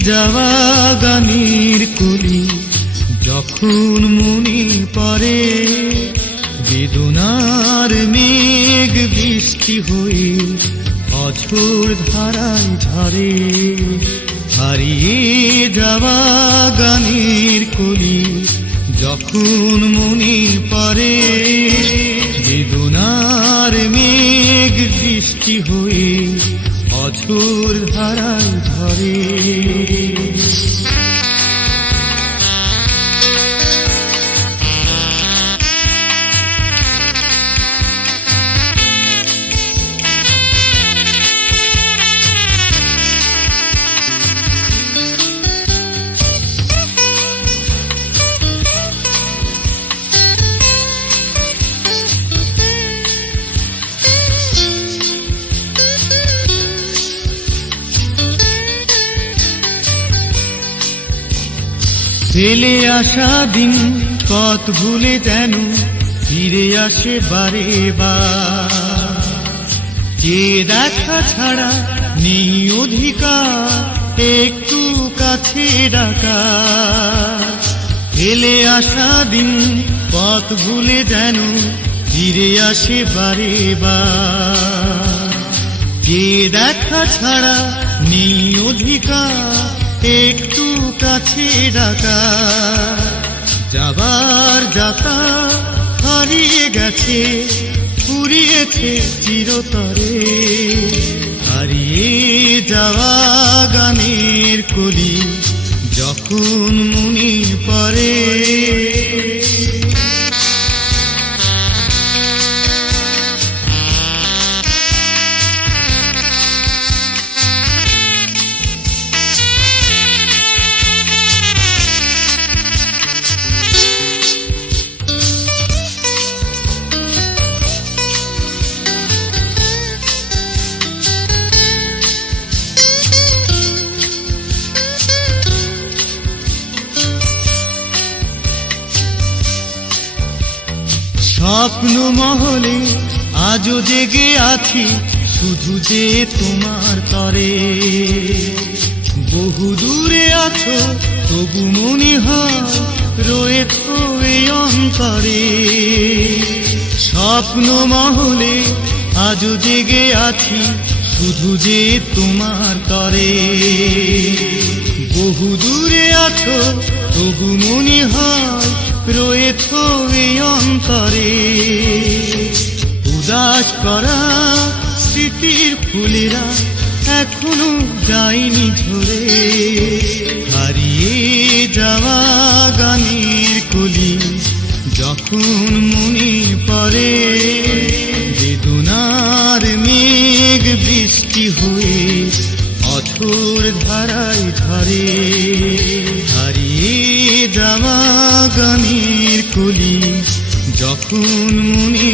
যাওয়া গানের কলি, যখন মনে পড়ে বেদনার মেঘ বৃষ্টি হয়ে অঝোর ধারায় ঝরে। হারিয়ে যাওয়া গানের কলি, যখন মনে পড়ে অঝোর ধারায় ধরে ফেলে আসা দিন, পথ ভুলে যেন ফিরে আসে বারে বার। যে দেখা ছাড়া নেই অধিকার, একটু কাছে ডাকা। ফেলে আসা দিন, পথ ভুলে যেন ফিরে আসে বারে বার। যে দেখা ছাড়া নেই অধিকার একটু কাছে ডাকা। যাবার যাতা হারিয়ে গেছে, ফুরিয়েছে চিরতরে। হারিয়ে যাওয়া গানের কলি যখন মনে পড়ে। স্বপ্ন মহলে আজও জেগে আছি, শুধু যে তোমার তরে। বহু দূরে আছো, তবু মনে হয় এই অন্তরে। স্বপ্ন মহলে আজও জেগে আছি, শুধু যে তোমার তরে। বহু দূরে আছো, তবু মনে হয় রয়েছ এই অন্তরে। উদাস করা স্মৃতির ফুলেরা এখনও যায়নি ঝরে। হারিয়ে যাওয়া গানের কলি যখন মনে পড়ে কলি যখন মনে